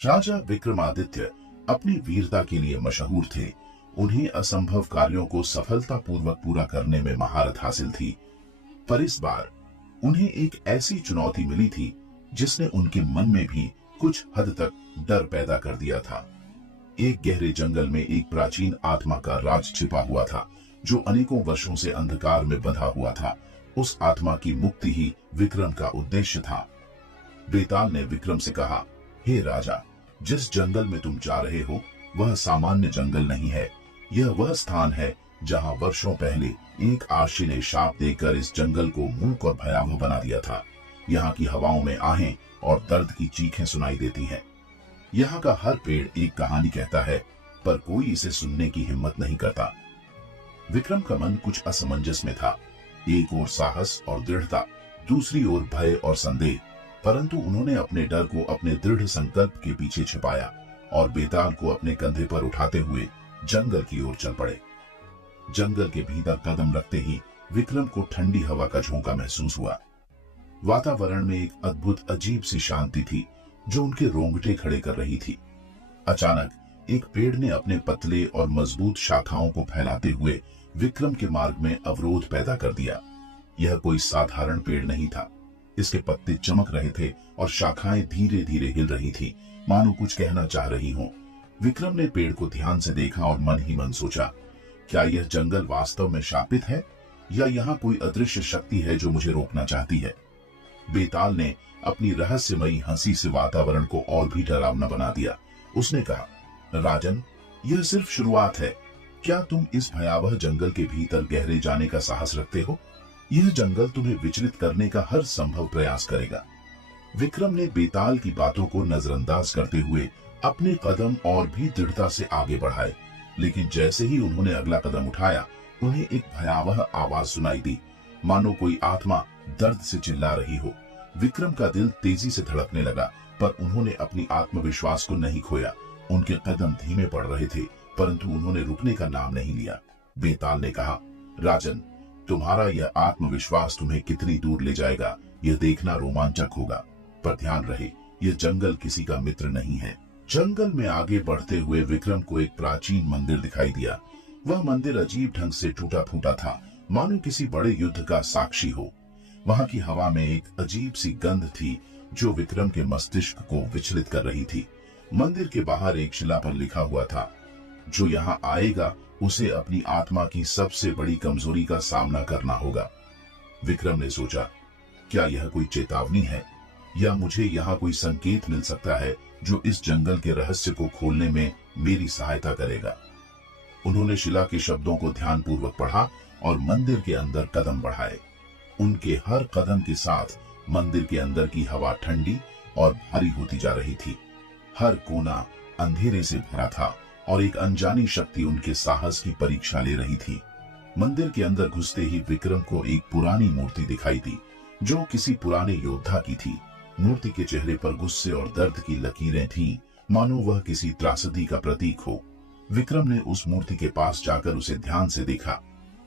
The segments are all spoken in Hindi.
राजा विक्रमादित्य अपनी वीरता के लिए मशहूर थे। उन्हें असंभव कार्यों को सफलतापूर्वक पूरा करने में महारत हासिल थी। पर इस बार उन्हें एक ऐसी चुनौती मिली थी जिसने उनके मन में भी कुछ हद तक डर पैदा कर दिया था। एक गहरे जंगल में एक प्राचीन आत्मा का राज छिपा हुआ था, जो अनेकों वर्षों से अंधकार में बंधा हुआ था। उस आत्मा की मुक्ति ही विक्रम का उद्देश्य था। बेताल ने विक्रम से कहा, हे राजा, जिस जंगल में तुम जा रहे हो वह सामान्य जंगल नहीं है। यह वह स्थान है जहां वर्षों पहले एक आशी ने शाप देकर इस जंगल को मूक और भयावह बना दिया था। यहाँ की हवाओं में आहें और दर्द की चीखें सुनाई देती हैं। यहाँ का हर पेड़ एक कहानी कहता है, पर कोई इसे सुनने की हिम्मत नहीं करता। विक्रम का मन कुछ असमंजस में था। एक ओर साहस और दृढ़ता, दूसरी ओर भय और संदेह। परंतु उन्होंने अपने डर को अपने दृढ़ संकल्प के पीछे छिपाया और बेताल को अपने कंधे पर उठाते हुए जंगल की ओर चल पड़े। जंगल के भीतर कदम रखते ही विक्रम को ठंडी हवा का झोंका महसूस हुआ। वातावरण में एक अद्भुत अजीब सी शांति थी जो उनके रोंगटे खड़े कर रही थी। अचानक एक पेड़ ने अपने पतले और मजबूत शाखाओं को फैलाते हुए विक्रम के मार्ग में अवरोध पैदा कर दिया। यह कोई साधारण पेड़ नहीं था। इसके पत्ते चमक रहे थे और शाखाएं धीरे धीरे हिल रही थी, मानो कुछ कहना चाह रही हों। विक्रम ने पेड़ को ध्यान से देखा और मन ही मन सोचा, क्या यह जंगल वास्तव में शापित है या यहाँ कोई अदृश्य शक्ति है जो मुझे रोकना चाहती है। बेताल ने अपनी रहस्यमयी हंसी से वातावरण को और भी डरावना बना दिया। उसने कहा, राजन, यह सिर्फ शुरुआत है। क्या तुम इस भयावह जंगल के भीतर गहरे जाने का साहस रखते हो? यह जंगल तुम्हें विचलित करने का हर संभव प्रयास करेगा। विक्रम ने बेताल की बातों को नजरअंदाज करते हुए अपने कदम और भी दृढ़ता से आगे बढ़ाए, लेकिन जैसे ही उन्होंने अगला कदम उठाया, उन्हें एक भयावह आवाज सुनाई दी, मानो कोई आत्मा दर्द से चिल्ला रही हो। विक्रम का दिल तेजी से धड़कने लगा, पर उन्होंने अपनी आत्मविश्वास को नहीं खोया। उनके कदम धीमे पड़ रहे थे, परंतु उन्होंने रुकने का नाम नहीं लिया। बेताल ने कहा, राजन, तुम्हारा यह आत्मविश्वास तुम्हें कितनी दूर ले जाएगा, यह देखना रोमांचक होगा। पर ध्यान रहे, यह जंगल किसी का मित्र नहीं है। जंगल में आगे बढ़ते हुए विक्रम को एक प्राचीन मंदिर दिखाई दिया। वह मंदिर अजीब ढंग से टूटा फूटा था, मानो किसी बड़े युद्ध का साक्षी हो। वहां की हवा में एक अजीब सी गंध थी जो विक्रम के मस्तिष्क को विचलित कर रही थी। मंदिर के बाहर एक शिला पर लिखा हुआ था, जो यहाँ आएगा उसे अपनी आत्मा की सबसे बड़ी कमजोरी का सामना करना होगा। विक्रम ने सोचा, क्या यह कोई चेतावनी है या मुझे यहाँ कोई संकेत मिल सकता है जो इस जंगल के रहस्य को खोलने में मेरी सहायता करेगा। उन्होंने शिला के शब्दों को ध्यानपूर्वक पढ़ा और मंदिर के अंदर कदम बढ़ाए। उनके हर कदम के साथ मंदिर के अंदर की हवा ठंडी और भारी होती जा रही थी। हर कोना अंधेरे से भरा था और एक अनजानी शक्ति उनके साहस की परीक्षा ले रही थी। मंदिर के अंदर घुसते ही विक्रम को एक पुरानी मूर्ति दिखाई दी, जो किसी पुराने योद्धा की थी। मूर्ति के चेहरे पर गुस्से और दर्द की लकीरें थीं, मानो वह किसी त्रासदी का प्रतीक हो। विक्रम ने उस मूर्ति के पास जाकर उसे ध्यान से देखा।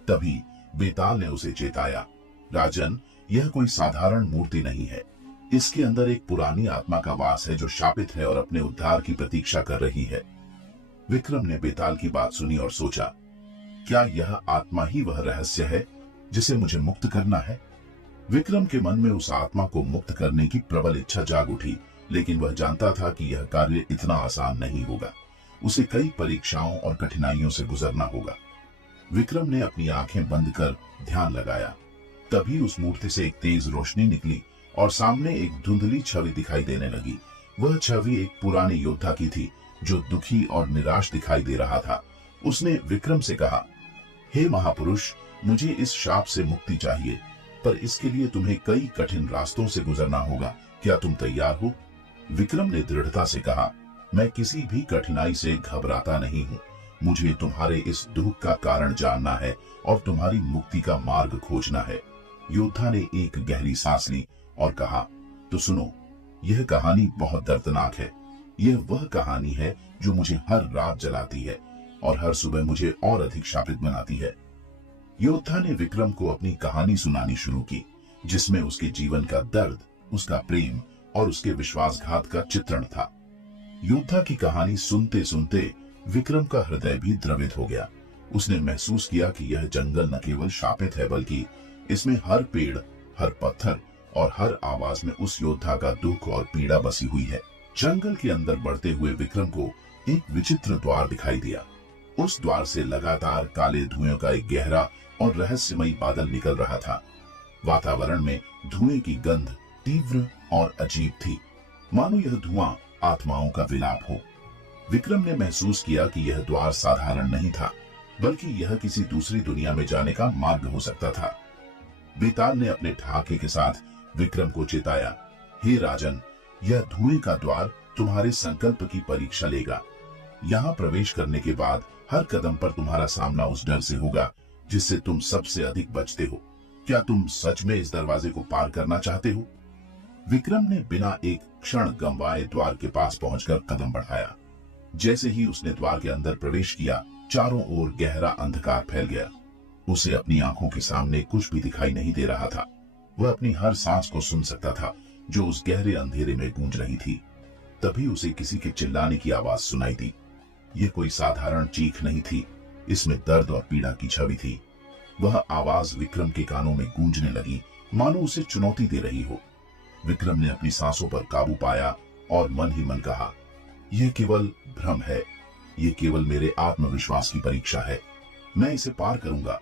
तभी बेताल ने उसे चेताया, राजन, यह कोई साधारण मूर्ति नहीं है। इसके अंदर एक पुरानी आत्मा का वास है जो शापित है और अपने उद्धार की प्रतीक्षा कर रही है। विक्रम ने बेताल की बात सुनी और सोचा, क्या यह आत्मा ही वह रहस्य है जिसे मुझे मुक्त करना है? विक्रम के मन में उस आत्मा को मुक्त करने की प्रबल इच्छा जाग उठी, लेकिन वह जानता था कि यह कार्य इतना आसान नहीं होगा। उसे कई परीक्षाओं और कठिनाइयों से गुजरना होगा। विक्रम ने अपनी आंखें बंद कर ध्यान लगाया। तभी उस मूर्ति से एक तेज रोशनी निकली और सामने एक धुंधली छवि दिखाई देने लगी। वह छवि एक पुराने योद्धा की थी जो दुखी और निराश दिखाई दे रहा था। उसने विक्रम से कहा, हे महापुरुष, मुझे इस शाप से मुक्ति चाहिए, पर इसके लिए तुम्हें कई कठिन रास्तों से गुजरना होगा। क्या तुम तैयार हो? विक्रम ने दृढ़ता से कहा, मैं किसी भी कठिनाई से घबराता नहीं हूँ। मुझे तुम्हारे इस दुख का कारण जानना है और तुम्हारी मुक्ति का मार्ग खोजना है। योद्धा ने एक गहरी सांस ली और कहा, तो सुनो, यह कहानी बहुत दर्दनाक है। यह वह कहानी है जो मुझे हर रात जलाती है और हर सुबह मुझे और अधिक शापित बनाती है। योद्धा ने विक्रम को अपनी कहानी सुनानी शुरू की, जिसमें उसके जीवन का दर्द, उसका प्रेम और उसके विश्वासघात का चित्रण था। योद्धा की कहानी सुनते सुनते विक्रम का हृदय भी द्रवित हो गया। उसने महसूस किया कि यह जंगल न केवल शापित है, बल्कि इसमें हर पेड़, हर पत्थर और हर आवाज में उस योद्धा का दुख और पीड़ा बसी हुई है। जंगल के अंदर बढ़ते हुए विक्रम को एक विचित्र द्वार दिखाई दिया। उस द्वार से लगातार काले धुएं का एक गहरा और रहस्यमयी बादल निकल रहा था। वातावरण में धुएं की गंध तीव्र और अजीब थी, मानो यह धुआं आत्माओं का विलाप हो। विक्रम ने महसूस किया कि यह द्वार साधारण नहीं था, बल्कि यह किसी दूसरी दुनिया में जाने का मार्ग हो सकता था। बेताल ने अपने ढाके के साथ विक्रम को चेताया, हे राजन, यह धुएं का द्वार तुम्हारे संकल्प की परीक्षा लेगा। यहाँ प्रवेश करने के बाद हर कदम पर तुम्हारा सामना उस डर से होगा जिससे तुम सबसे अधिक बचते हो। क्या तुम सच में इस दरवाजे को पार करना चाहते हो? विक्रम ने बिना एक क्षण गंवाए द्वार के पास पहुंचकर कदम बढ़ाया। जैसे ही उसने द्वार के अंदर प्रवेश किया, चारों ओर गहरा अंधकार फैल गया। उसे अपनी आंखों के सामने कुछ भी दिखाई नहीं दे रहा था। वह अपनी हर सांस को सुन सकता था जो उस गहरे अंधेरे में गूंज रही थी। तभी उसे किसी के चिल्लाने की आवाज सुनाई दी। यह कोई साधारण चीख नहीं थी, इसमें दर्द और पीड़ा की छवि थी। वह आवाज विक्रम के कानों में गूंजने लगी, मानो उसे चुनौती दे रही हो। विक्रम ने अपनी सांसों पर काबू पाया और मन ही मन कहा, यह केवल भ्रम है, यह केवल मेरे आत्मविश्वास की परीक्षा है। मैं इसे पार करूंगा।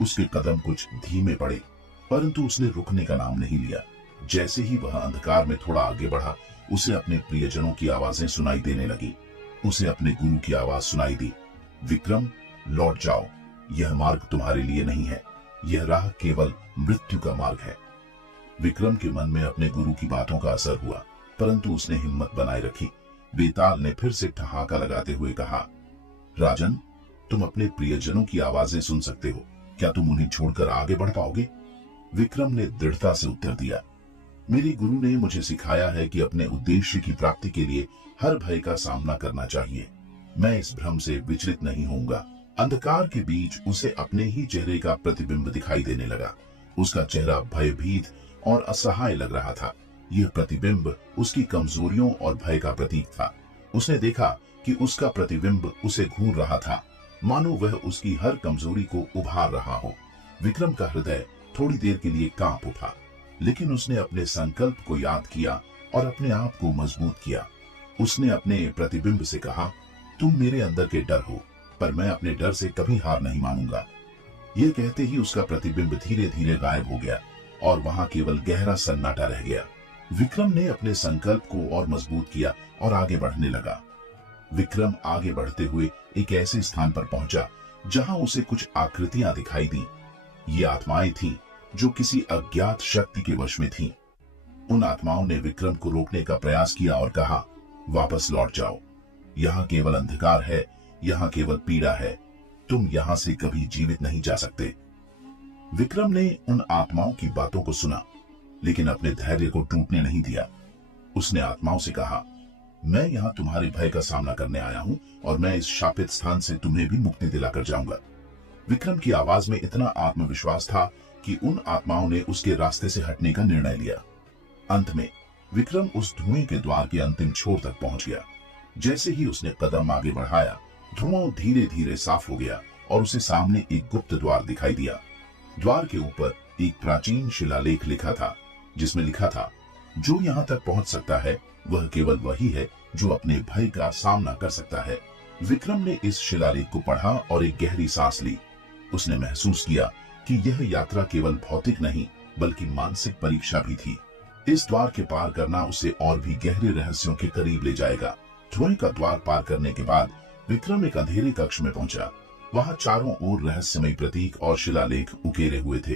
उसके कदम कुछ धीमे पड़े, परंतु उसने रुकने का नाम नहीं लिया। जैसे ही वह अंधकार में थोड़ा आगे बढ़ा, उसे अपने प्रियजनों की आवाजें सुनाई देने लगी। उसे अपने गुरु की आवाज सुनाई दी, विक्रम, लौट जाओ, यह मार्ग तुम्हारे लिए नहीं है, यह राह केवल मृत्यु का मार्ग है। विक्रम के मन में अपने गुरु की बातों का असर हुआ, परंतु उसने हिम्मत बनाए रखी। बेताल ने फिर से ठहाका लगाते हुए कहा, राजन, तुम अपने प्रियजनों की आवाजें सुन सकते हो, क्या तुम उन्हें छोड़कर आगे बढ़ पाओगे? विक्रम ने दृढ़ता से उत्तर दिया, मेरे गुरु ने मुझे सिखाया है कि अपने उद्देश्य की प्राप्ति के लिए हर भय का सामना करना चाहिए। मैं इस भ्रम से विचलित नहीं होऊंगा। अंधकार के बीच उसे अपने ही चेहरे का प्रतिबिंब दिखाई देने लगा। उसका चेहरा भयभीत और असहाय लग रहा था। यह प्रतिबिंब उसकी कमजोरियों और भय का प्रतीक था। उसने देखा कि उसका प्रतिबिंब उसे घूर रहा था, मानो वह उसकी हर कमजोरी को उभार रहा हो। विक्रम का हृदय थोड़ी देर के लिए कांप उठा, लेकिन उसने अपने संकल्प को याद किया और अपने आप को मजबूत किया। उसने अपने प्रतिबिंब से कहा, तुम मेरे अंदर के डर हो, पर मैं अपने डर से कभी हार नहीं मानूंगा। यह कहते ही उसका प्रतिबिंब धीरे धीरे गायब हो गया और वहां केवल गहरा सन्नाटा रह गया। विक्रम ने अपने संकल्प को और मजबूत किया और आगे बढ़ने लगा। विक्रम आगे बढ़ते हुए एक ऐसे स्थान पर पहुंचा जहां उसे कुछ आकृतियां दिखाई दी। ये आत्माएं थीं जो किसी अज्ञात शक्ति के वश में थीं। उन आत्माओं ने विक्रम को रोकने का प्रयास किया और कहा, वापस लौट जाओ, यहाँ केवल अंधकार है, यहाँ केवल पीड़ा है, तुम यहाँ से कभी जीवित नहीं जा सकते। विक्रम ने उन आत्माओं की बातों को सुना, लेकिन अपने धैर्य को टूटने नहीं दिया। उसने आत्माओं से कहा, मैं यहाँ तुम्हारे भय का सामना करने आया हूँ और मैं इस शापित स्थान से तुम्हें भी मुक्ति दिलाकर जाऊंगा। विक्रम की आवाज में इतना आत्मविश्वास था कि उन आत्माओं ने उसके रास्ते से हटने का निर्णय लिया। अंत में विक्रम उस धुएं के द्वार के अंतिम छोर तक पहुंच गया। जैसे ही उसने कदम आगे बढ़ाया, धुआं धीरे धीरे साफ हो गया और उसे सामने एक गुप्त द्वार दिखाई दिया। द्वार के ऊपर एक प्राचीन शिलालेख लिखा था, जिसमें लिखा था, जो यहाँ तक पहुंच सकता है वह केवल वही है जो अपने भय का सामना कर सकता है। विक्रम ने इस शिलालेख को पढ़ा और एक गहरी सांस ली। उसने महसूस किया कि यह यात्रा केवल भौतिक नहीं बल्कि मानसिक परीक्षा भी थी। इस द्वार के पार करना उसे और भी गहरे रहस्यों के करीब ले जाएगा। धुएं का द्वार पार करने के बाद विक्रम एक अंधेरे कक्ष में पहुंचा। वहां चारों ओर रहस्यमय प्रतीक और शिलालेख उकेरे हुए थे।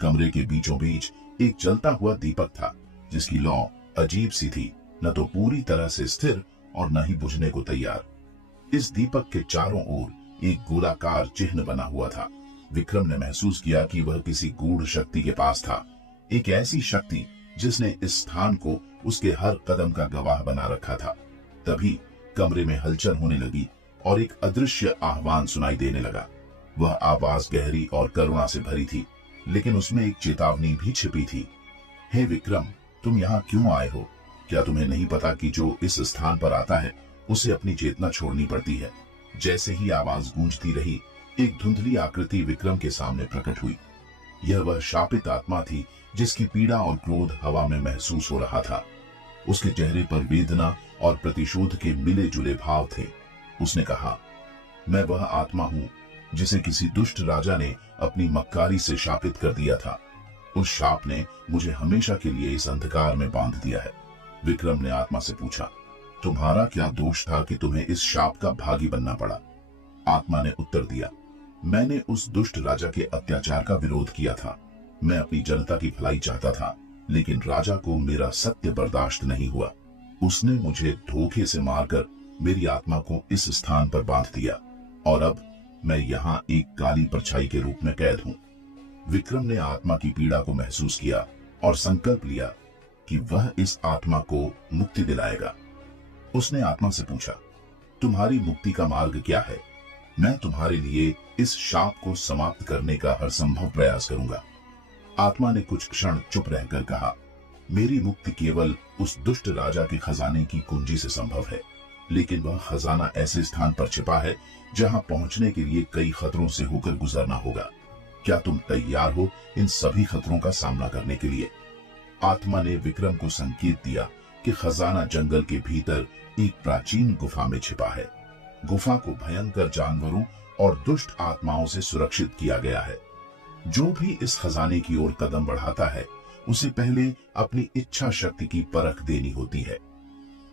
कमरे के बीचों बीच एक जलता हुआ दीपक था, जिसकी लौ अजीब सी थी, न तो पूरी तरह से स्थिर और न ही बुझने को तैयार। इस दीपक के चारों ओर एक गोलाकार चिन्ह बना हुआ था। विक्रम ने महसूस किया कि वह किसी गूढ़ शक्ति के पास था, एक ऐसी शक्ति जिसने इस स्थान को उसके हर कदम का गवाह बना रखा था। तभी कमरे में हलचल होने लगी और एक अदृश्य आह्वान सुनाई देने लगा। वह आवाज गहरी और करुणा से भरी थी, लेकिन उसमें एक चेतावनी भी छिपी थी। हे विक्रम, तुम यहाँ क्यों आए हो? क्या तुम्हें नहीं पता कि जो इस स्थान पर आता है उसे अपनी चेतना छोड़नी पड़ती है? जैसे ही आवाज गूंजती रही, एक धुंधली आकृति विक्रम के सामने प्रकट हुई। यह वह शापित आत्मा थी जिसकी पीड़ा और क्रोध हवा में महसूस हो रहा था। उसके चेहरे पर वेदना और प्रतिशोध के मिले जुले भाव थे। उसने कहा, मैं वह आत्मा हूं जिसे किसी दुष्ट राजा ने अपनी मक्कारी से शापित कर दिया था। उस शाप ने मुझे हमेशा के लिए इस अंधकार में बांध दिया है। विक्रम ने आत्मा से पूछा, तुम्हारा क्या दोष था कि तुम्हें इस शाप का भागी बनना पड़ा? आत्मा ने उत्तर दिया, मैंने उस दुष्ट राजा के अत्याचार का विरोध किया था। मैं अपनी जनता की भलाई चाहता था, लेकिन राजा को मेरा सत्य बर्दाश्त नहीं हुआ। उसने मुझे धोखे से मारकर मेरी आत्मा को इस स्थान पर बांध दिया और अब मैं यहाँ एक काली परछाई के रूप में कैद हूँ। विक्रम ने आत्मा की पीड़ा को महसूस किया और संकल्प लिया कि वह इस आत्मा को मुक्ति दिलाएगा। उसने आत्मा से पूछा, तुम्हारी मुक्ति का मार्ग क्या है? मैं तुम्हारे लिए इस शाप को समाप्त करने का हर संभव प्रयास करूंगा। आत्मा ने कुछ क्षण चुप रहकर कहा, मेरी मुक्ति केवल उस दुष्ट राजा के खजाने की कुंजी से संभव है, लेकिन वह खजाना ऐसे स्थान पर छिपा है जहां पहुंचने के लिए कई खतरों से होकर गुजरना होगा। क्या तुम तैयार हो इन सभी खतरों का सामना करने के लिए? आत्मा ने विक्रम को संकेत दिया कि खजाना जंगल के भीतर एक प्राचीन गुफा में छिपा है। गुफा को भयंकर जानवरों और दुष्ट आत्माओं से सुरक्षित किया गया है। जो भी इस खजाने की ओर कदम बढ़ाता है, उसे पहले अपनी इच्छा शक्ति की परख देनी होती है।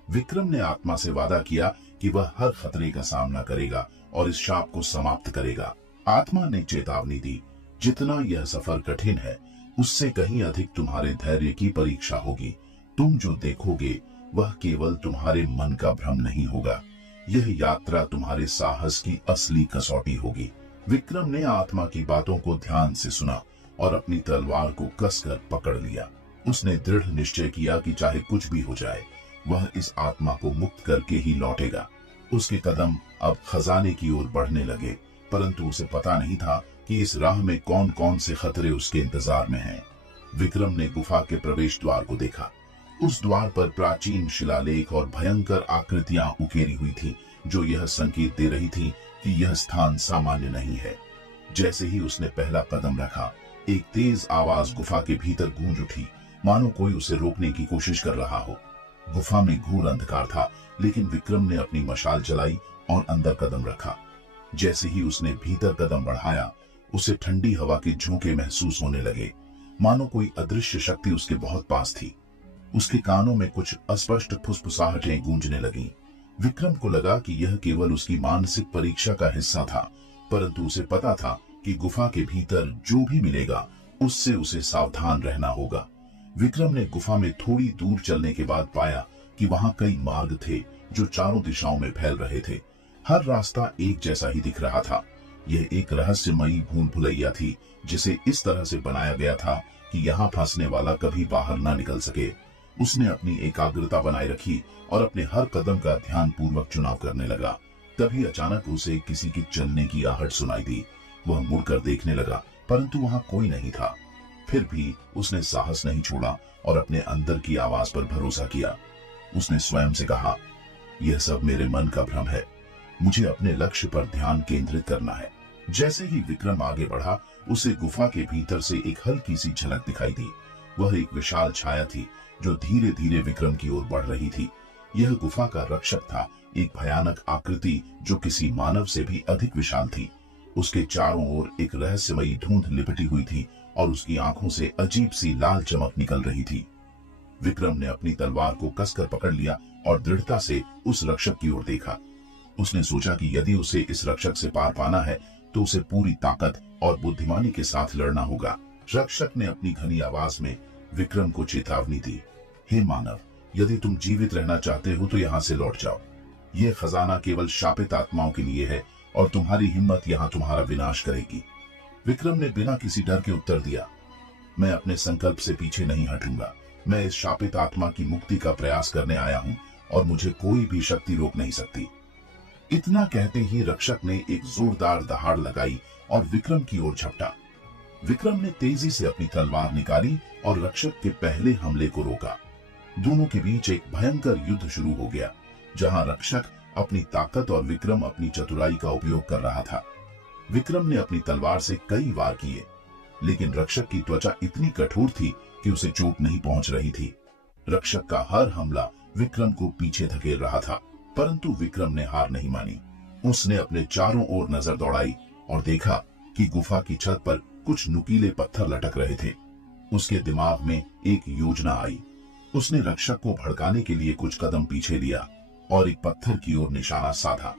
विक्रम ने आत्मा से वादा किया कि वह हर खतरे का सामना करेगा और इस शाप को समाप्त करेगा। आत्मा ने चेतावनी दी, जितना यह सफर कठिन है, उससे कहीं अधिक तुम्हारे धैर्य की परीक्षा होगी। तुम जो देखोगे वह केवल तुम्हारे मन का भ्रम नहीं होगा, यह यात्रा तुम्हारे साहस की असली कसौटी होगी। विक्रम ने आत्मा की बातों को ध्यान से सुना और अपनी तलवार को कसकर पकड़ लिया। उसने दृढ़ निश्चय किया कि चाहे कुछ भी हो जाए, वह इस आत्मा को मुक्त करके ही लौटेगा। उसके कदम अब खजाने की ओर बढ़ने लगे, परंतु उसे पता नहीं था कि इस राह में कौन कौन से खतरे उसके इंतजार में हैं। विक्रम ने गुफा के प्रवेश द्वार को देखा। उस द्वार पर प्राचीन शिलालेख और भयंकर आकृतियां उकेरी हुई थी, जो यह संकेत दे रही थी कि यह स्थान सामान्य नहीं है। जैसे ही उसने पहला कदम रखा, एक तेज आवाज गुफा के भीतर गूंज उठी, मानो कोई उसे रोकने की कोशिश कर रहा हो। गुफा में घोर अंधकार था, लेकिन विक्रम ने अपनी मशाल जलाई और अंदर कदम रखा। जैसे ही उसने भीतर कदम बढ़ाया, उसे ठंडी हवा के झोंके महसूस होने लगे, मानो कोई अदृश्य शक्ति उसके बहुत पास थी। उसके कानों में कुछ अस्पष्ट फुसफुसाहटें गूंजने लगीं। विक्रम को लगा कि यह केवल उसकी मानसिक परीक्षा का हिस्सा था, परंतु उसे पता था कि गुफा के भीतर जो भी मिलेगा, उससे उसे सावधान रहना होगा। विक्रम ने गुफा में थोड़ी दूर चलने के बाद पाया कि वहां कई मार्ग थे जो चारों दिशाओं में फैल रहे थे। हर रास्ता एक जैसा ही दिख रहा था। यह एक रहस्यमयी भूल भुलैया थी, जिसे इस तरह से बनाया गया था कि यहाँ फंसने वाला कभी बाहर न निकल सके। उसने अपनी एकाग्रता बनाए रखी और अपने हर कदम का ध्यान पूर्वक चुनाव करने लगा। तभी अचानक उसे किसी की चलने की आहट सुनाई दी। वह मुड़कर देखने लगा, परंतु वहां कोई नहीं था। फिर भी उसने साहस नहीं छोड़ा और अपने अंदर की आवाज पर भरोसा किया। उसने स्वयं से कहा, यह सब मेरे मन का भ्रम है, मुझे अपने लक्ष्य पर ध्यान केंद्रित करना है। जैसे ही विक्रम आगे बढ़ा, उसे गुफा के भीतर से एक हल्की सी झलक दिखाई दी। वह एक विशाल छाया थी जो धीरे धीरे विक्रम की ओर बढ़ रही थी। यह गुफा का रक्षक था, एक भयानक आकृति जो किसी मानव से भी अधिक विशाल थी। उसके चारों ओर एक रहस्यमयी धुंध लिपटी हुई थी और उसकी आंखों से अजीब सी लाल चमक निकल रही थी। विक्रम ने अपनी तलवार को कसकर पकड़ लिया और दृढ़ता से उस रक्षक की ओर देखा। उसने सोचा कि यदि उसे इस रक्षक से पार पाना है तो उसे पूरी ताकत और बुद्धिमानी के साथ लड़ना होगा। रक्षक ने अपनी घनी आवाज में विक्रम को चेतावनी दी, हे मानव, यदि तुम जीवित रहना चाहते हो तो यहाँ से लौट जाओ। यह खजाना केवल शापित आत्माओं के लिए है और तुम्हारी हिम्मत यहाँ तुम्हारा विनाश करेगी। विक्रम ने बिना किसी डर के उत्तर दिया, मैं अपने संकल्प से पीछे नहीं हटूंगा। मैं इस शापित आत्मा की मुक्ति का प्रयास करने आया हूँ और मुझे कोई भी शक्ति रोक नहीं सकती। इतना कहते ही रक्षक ने एक जोरदार दहाड़ लगाई और विक्रम की ओर झपटा। विक्रम ने तेजी से अपनी तलवार निकाली और रक्षक के पहले हमले को रोका। दोनों के बीच एक भयंकर युद्ध शुरू हो गया, जहां रक्षक अपनी ताकत और विक्रम अपनी चतुराई का उपयोग कर रहा था। विक्रम ने अपनी तलवार से कई वार किए, लेकिन रक्षक की त्वचा इतनी कठोर थी कि उसे चोट नहीं पहुंच रही थी। रक्षक का हर हमला विक्रम को पीछे धकेल रहा था, परंतु विक्रम ने हार नहीं मानी। उसने अपने चारों ओर नजर दौड़ाई और देखा कि गुफा की छत पर कुछ नुकीले पत्थर लटक रहे थे। उसके दिमाग में एक योजना आई। उसने रक्षक को भड़काने के लिए कुछ कदम पीछे लिया और एक पत्थर की ओर निशाना साधा।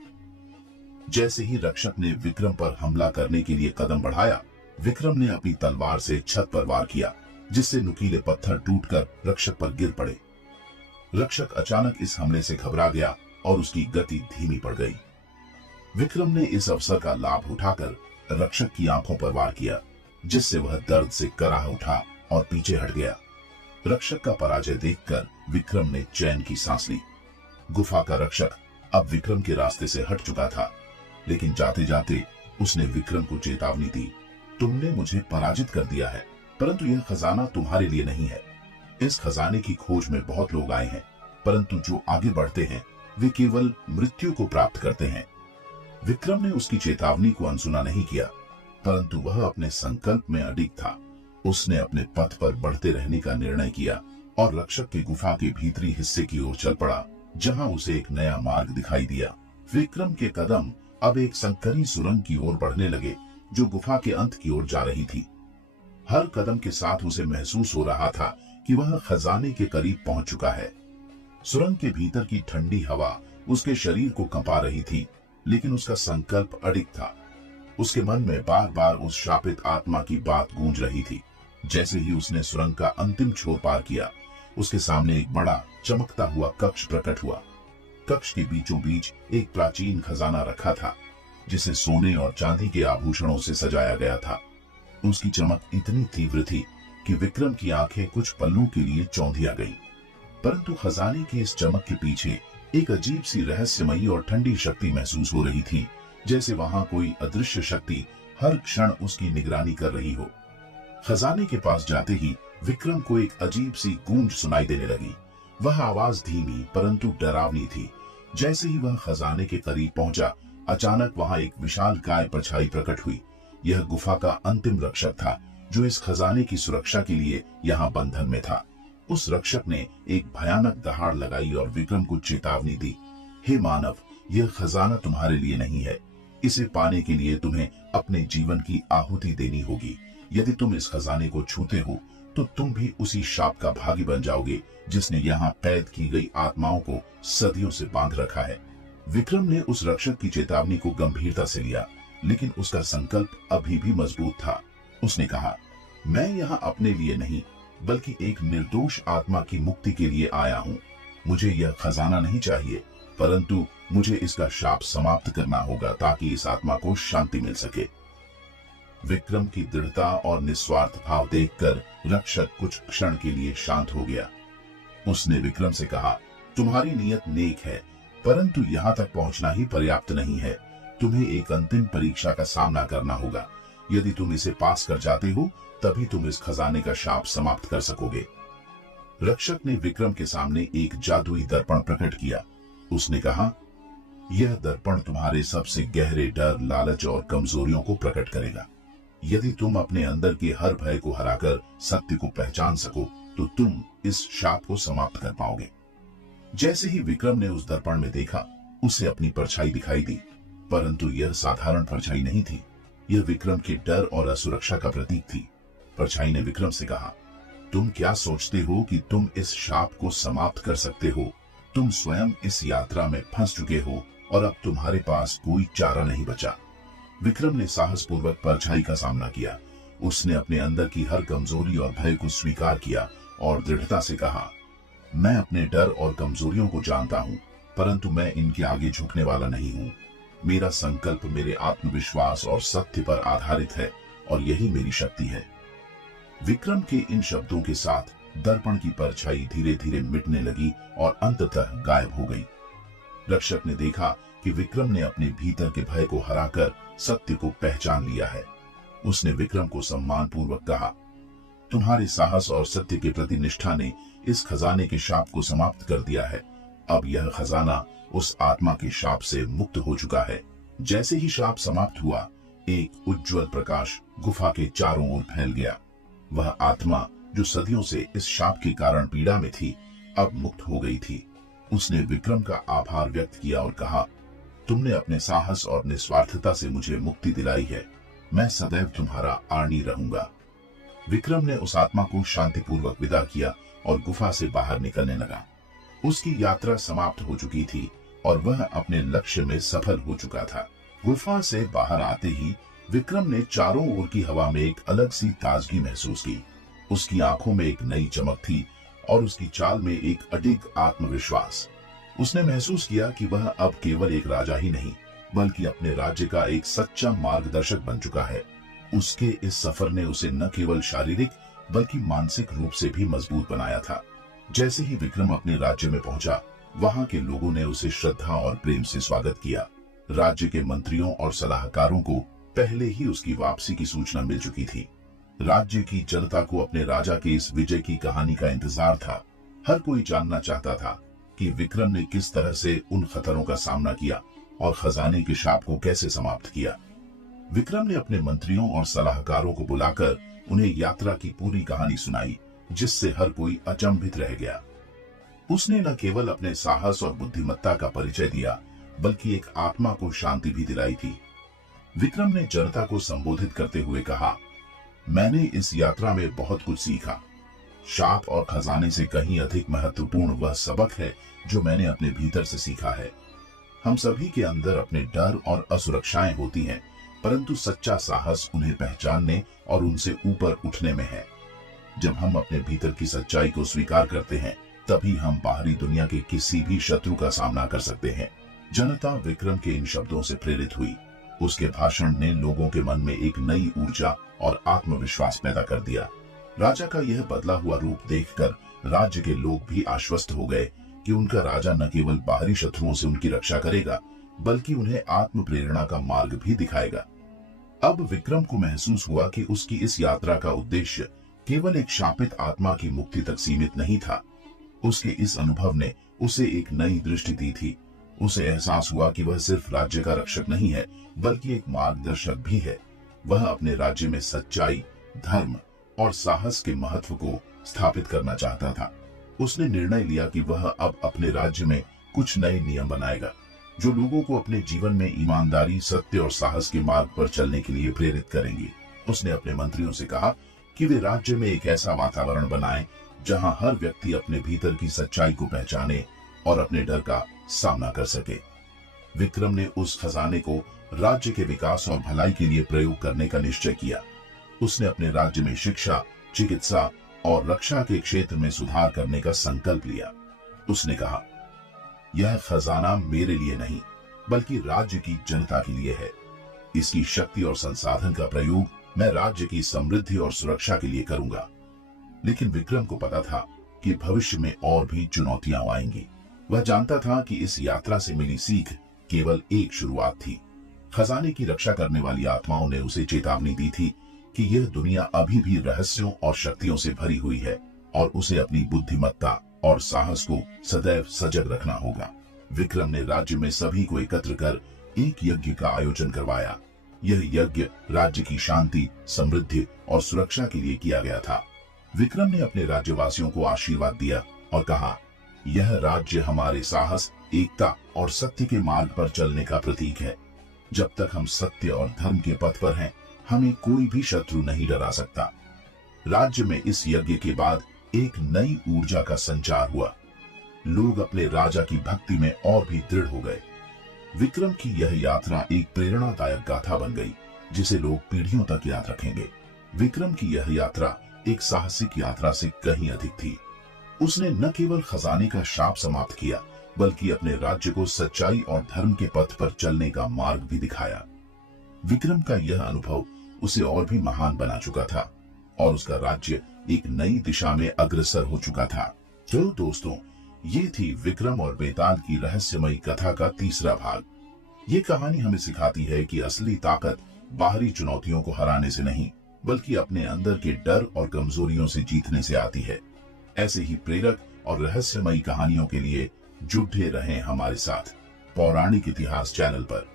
जैसे ही रक्षक ने विक्रम पर हमला करने के लिए कदम बढ़ाया, विक्रम ने अपनी तलवार से छत पर वार किया, जिससे नुकीले पत्थर टूटकर रक्षक पर गिर पड़े। रक्षक अचानक इस हमले से घबरा गया और उसकी गति धीमी पड़ गई। विक्रम ने इस अवसर का लाभ उठाकर रक्षक की आंखों पर वार किया, जिससे वह दर्द से कराह उठा और पीछे हट गया। रक्षक का पराजय देखकर विक्रम ने चैन की सांस ली। गुफा का रक्षक अब विक्रम के रास्ते से हट चुका था, लेकिन जाते जाते उसने विक्रम को चेतावनी दी, तुमने मुझे पराजित कर दिया है, परंतु यह खजाना तुम्हारे लिए नहीं है। इस खजाने की खोज में बहुत लोग आए हैं, परंतु जो आगे बढ़ते हैं वे केवल मृत्यु को प्राप्त करते हैं। विक्रम ने उसकी चेतावनी को अनसुना नहीं किया, परंतु वह अपने संकल्प में अडिग था। उसने अपने पथ पर बढ़ते रहने का निर्णय किया और रक्षक के गुफा के भीतरी हिस्से की ओर चल पड़ा, जहां उसे एक नया मार्ग दिखाई दिया। विक्रम के कदम अब एक संकरी सुरंग की ओर बढ़ने लगे, जो गुफा के अंत की ओर जा रही थी। हर कदम के साथ उसे महसूस हो रहा था कि वह खजाने के करीब पहुंच चुका है। सुरंग के भीतर की ठंडी हवा उसके शरीर को कंपा रही थी, लेकिन उसका संकल्प अडिग था। उसके मन में बार बार उस शापित आत्मा की बात गूंज रही थी। जैसे ही उसने सुरंग का अंतिम छोर पार किया, उसके सामने एक बड़ा चमकता हुआ कक्ष प्रकट हुआ। कक्ष के बीचों बीच एक प्राचीन खजाना रखा था, जिसे सोने और चांदी के आभूषणों से सजाया गया था। उसकी चमक इतनी तीव्र थी कि विक्रम की आंखें कुछ पलों के लिए चौंधिया गईं। परंतु खजाने की इस चमक के पीछे एक अजीब सी रहस्यमयी और ठंडी शक्ति महसूस हो रही थी, जैसे वहां कोई अदृश्य शक्ति हर क्षण उसकी निगरानी कर रही हो। खजाने के पास जाते ही विक्रम को एक अजीब सी गूंज सुनाई देने लगी। वह आवाज धीमी परंतु डरावनी थी। जैसे ही वह खजाने के करीब पहुंचा, अचानक वहां एक विशाल काय परछाई प्रकट हुई। यह गुफा का अंतिम रक्षक था, जो इस खजाने की सुरक्षा के लिए यहाँ बंधन में था। उस रक्षक ने एक भयानक दहाड़ लगाई और विक्रम को चेतावनी दी, हे मानव, यह खजाना तुम्हारे लिए नहीं है। इसे पाने के लिए तुम्हें अपने जीवन की आहुति देनी होगी। यदि तुम इस खजाने को छूते हो तो तुम भी उसी शाप का भागी बन जाओगे, जिसने यहाँ कैद की गई आत्माओं को सदियों से बांध रखा है। विक्रम ने उस रक्षक की चेतावनी को गंभीरता से लिया, लेकिन उसका संकल्प अभी भी मजबूत था। उसने कहा, मैं यहाँ अपने लिए नहीं, बल्कि एक निर्दोष आत्मा की मुक्ति के लिए आया हूँ। मुझे यह खजाना नहीं चाहिए, परंतु मुझे इसका शाप समाप्त करना होगा, ताकि इस आत्मा को शांति मिल सके। विक्रम की दृढ़ता और निस्वार्थ भाव देखकर रक्षक कुछ क्षण के लिए शांत हो गया। उसने विक्रम से कहा, तुम्हारी नीयत नेक है, परंतु यहाँ तक पहुँचना ही पर्याप्त नहीं है। तुम्हें एक अंतिम परीक्षा का सामना करना होगा। यदि तुम इसे पास कर जाते हो, तभी तुम इस खजाने का शाप समाप्त कर सकोगे। रक्षक ने विक्रम के सामने एक जादुई दर्पण प्रकट किया। उसने कहा, यह दर्पण तुम्हारे सबसे गहरे डर, लालच और कमजोरियों को प्रकट करेगा। यदि तुम अपने अंदर के हर भय को हराकर सत्य को पहचान सको, तो तुम इस शाप को समाप्त कर पाओगे। जैसे ही विक्रम ने उस दर्पण में देखा, उसे अपनी परछाई दिखाई दी, परंतु यह साधारण परछाई नहीं थी। यह विक्रम के डर और असुरक्षा का प्रतीक थी। परछाई ने विक्रम से कहा, तुम क्या सोचते हो कि तुम इस शाप को समाप्त कर सकते हो? तुम स्वयं इस यात्रा में फंस चुके हो और अब तुम्हारे पास कोई चारा नहीं बचा। विक्रम ने साहसपूर्वक परछाई का सामना किया। उसने अपने अंदर की हर कमजोरी और भय को स्वीकार किया और दृढ़ता से कहा, मैं अपने डर और कमजोरियों को जानता हूँ, परंतु मैं इनके आगे झुकने वाला नहीं हूँ। मेरा संकल्प मेरे आत्मविश्वास और सत्य पर आधारित है और यही मेरी शक्ति है। विक्रम के इन शब्दों के साथ दर्पण की परछाई धीरे धीरे मिटने लगी और अंततः गायब हो गई। रक्षक ने देखा कि विक्रम ने अपने भीतर के भय को हराकर सत्य को पहचान लिया है। उसने विक्रम को सम्मान पूर्वक कहा, तुम्हारे साहस और सत्य के प्रति निष्ठा ने इस खजाने के शाप को समाप्त कर दिया है। अब यह खजाना उस आत्मा के शाप से मुक्त हो चुका है। जैसे ही शाप समाप्त हुआ, एक उज्जवल प्रकाश गुफा के चारों ओर फैल गया। वह आत्मा जो सदियों से इस शाप के कारण पीड़ा में थी, अब मुक्त हो गई थी। उसने विक्रम का आभार व्यक्त किया और कहा, तुमने अपने साहस और निस्वार्थता से मुझे मुक्ति दिलाई है। मैं सदैव तुम्हारा आनी रहूंगा। विक्रम ने उस आत्मा को शांतिपूर्वक विदा किया और गुफा से बाहर निकलने लगा। उसकी यात्रा समाप्त हो चुकी थी और वह अपने लक्ष्य में सफल हो चुका था। गुफा से बाहर आते ही विक्रम ने चारों ओर की हवा में एक अलग सी ताजगी महसूस की। उसकी आंखों में एक नई चमक थी और उसकी चाल में एक अडिग आत्मविश्वास। उसने महसूस किया कि वह अब केवल एक राजा ही नहीं, बल्कि अपने राज्य का एक सच्चा मार्गदर्शक बन चुका है। उसके इस सफर ने उसे न केवल शारीरिक बल्कि मानसिक रूप से भी मजबूत बनाया था। जैसे ही विक्रम अपने राज्य में पहुंचा, वहां के लोगों ने उसे श्रद्धा और प्रेम से स्वागत किया। राज्य के मंत्रियों और सलाहकारों को पहले ही उसकी वापसी की सूचना मिल चुकी थी। राज्य की जनता को अपने राजा के इस विजय की कहानी का इंतजार था। हर कोई जानना चाहता था कि विक्रम ने किस तरह से उन खतरों का सामना किया और खजाने के शाप को कैसे समाप्त किया। विक्रम ने अपने मंत्रियों और सलाहकारों को बुलाकर उन्हें यात्रा की पूरी कहानी सुनाई, जिससे हर कोई अचंभित रह गया। उसने न केवल अपने साहस और बुद्धिमत्ता का परिचय दिया, बल्कि एक आत्मा को शांति भी दिलाई थी। विक्रम ने जनता को संबोधित करते हुए कहा, मैंने इस यात्रा में बहुत कुछ सीखा। शाप और खजाने से कहीं अधिक महत्वपूर्ण वह सबक है जो मैंने अपने भीतर से सीखा है। हम सभी के अंदर अपने डर और असुरक्षाएं होती हैं, परंतु सच्चा साहस उन्हें पहचानने और उनसे ऊपर उठने में है। जब हम अपने भीतर की सच्चाई को स्वीकार करते हैं, तभी हम बाहरी दुनिया के किसी भी शत्रु का सामना कर सकते हैं। जनता विक्रम के इन शब्दों से प्रेरित हुई। उसके भाषण ने लोगों के मन में एक नई ऊर्जा और आत्मविश्वास पैदा कर दिया। राजा का यह बदला हुआ रूप देखकर राज्य के लोग भी आश्वस्त हो गए कि उनका राजा न केवल बाहरी शत्रुओं से उनकी रक्षा करेगा, बल्कि उन्हें आत्म प्रेरणा का मार्ग भी दिखाएगा। अब विक्रम को महसूस हुआ कि उसकी इस यात्रा का उद्देश्य केवल एक शापित आत्मा की मुक्ति तक सीमित नहीं था। उसके इस अनुभव ने उसे एक नई दृष्टि दी थी। उसे एहसास हुआ कि वह सिर्फ राज्य का रक्षक नहीं है, बल्कि एक मार्गदर्शक भी है। वह अपने राज्य में सच्चाई, धर्म और साहस के महत्व को स्थापित करना चाहता था। उसने निर्णय लिया कि वह अब अपने राज्य में कुछ नए नियम बनाएगा, जो लोगों को अपने जीवन में ईमानदारी, सत्य और साहस के मार्ग पर चलने के लिए प्रेरित करेंगे। उसने अपने मंत्रियों से कहा कि वे राज्य में एक ऐसा वातावरण बनाएं जहां हर व्यक्ति अपने भीतर की सच्चाई को पहचाने और अपने डर का सामना कर सके। विक्रम ने उस खजाने को राज्य के विकास और भलाई के लिए प्रयोग करने का निश्चय किया। उसने अपने राज्य में शिक्षा, चिकित्सा और रक्षा के क्षेत्र में सुधार करने का संकल्प लिया। उसने कहा, यह खजाना मेरे लिए नहीं, बल्कि राज्य की जनता के लिए है। इसकी शक्ति और संसाधन का प्रयोग मैं राज्य की समृद्धि और सुरक्षा के लिए करूंगा। लेकिन विक्रम को पता था कि भविष्य में और भी चुनौतियां आएंगी। वह जानता था कि इस यात्रा से मिली सीख केवल एक शुरुआत थी। खजाने की रक्षा करने वाली आत्माओं ने उसे चेतावनी दी थी कि यह दुनिया अभी भी रहस्यों और शक्तियों से भरी हुई है और उसे अपनी बुद्धिमत्ता और साहस को सदैव सजग रखना होगा। विक्रम ने राज्य में सभी को एकत्र कर एक यज्ञ का आयोजन करवाया। यह यज्ञ राज्य की शांति, समृद्धि और सुरक्षा के लिए किया गया था। विक्रम ने अपने राज्यवासियों को आशीर्वाद दिया और कहा, यह राज्य हमारे साहस, एकता और सत्य के मार्ग पर चलने का प्रतीक है। जब तक हम सत्य और धर्म के पथ पर हैं, हमें कोई भी शत्रु नहीं डरा सकता। राज्य में इस यज्ञ के बाद एक नई ऊर्जा का संचार हुआ। लोग अपने राजा की भक्ति में और भी दृढ़ हो गए। विक्रम की यह यात्रा एक प्रेरणादायक गाथा बन गई, जिसे लोग पीढ़ियों तक याद रखेंगे। विक्रम की यह यात्रा एक साहसिक यात्रा से कहीं अधिक थी। उसने न केवल खजाने का शाप समाप्त किया, बल्कि अपने राज्य को सच्चाई और धर्म के पथ पर चलने का मार्ग भी दिखाया। विक्रम का यह अनुभव उसे और भी महान बना चुका था और उसका राज्य एक नई दिशा में अग्रसर हो चुका था। चलो दोस्तों, ये थी विक्रम और बेताल की रहस्यमयी कथा का तीसरा भाग। ये कहानी हमें सिखाती है कि असली ताकत बाहरी चुनौतियों को हराने से नहीं, बल्कि अपने अंदर के डर और कमजोरियों से जीतने से आती है। ऐसे ही प्रेरक और रहस्यमयी कहानियों के लिए जुड़े रहें हमारे साथ पौराणिक इतिहास चैनल पर।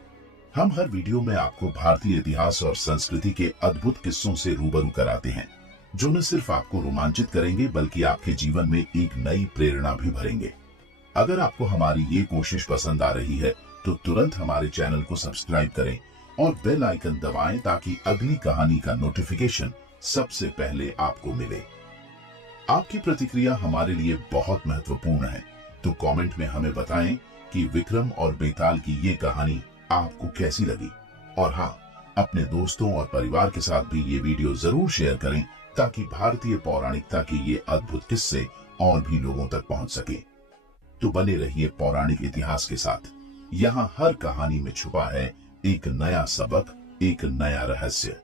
हम हर वीडियो में आपको भारतीय इतिहास और संस्कृति के अद्भुत किस्सों से रूबरू कराते हैं, जो न सिर्फ आपको रोमांचित करेंगे बल्कि आपके जीवन में एक नई प्रेरणा भी भरेंगे। अगर आपको हमारी ये कोशिश पसंद आ रही है तो तुरंत हमारे चैनल को सब्सक्राइब करें और बेल आइकन दबाएं ताकि अगली कहानी का नोटिफिकेशन सबसे पहले आपको मिले। आपकी प्रतिक्रिया हमारे लिए बहुत महत्वपूर्ण है, तो कमेंट में हमें बताएं कि विक्रम और बेताल की ये कहानी आपको कैसी लगी। और हाँ, अपने दोस्तों और परिवार के साथ भी ये वीडियो जरूर शेयर करें ताकि भारतीय पौराणिकता के ये अद्भुत किस्से और भी लोगों तक पहुंच सके। तो बने रहिए पौराणिक इतिहास के साथ। यहाँ हर कहानी में छुपा है एक नया सबक, एक नया रहस्य।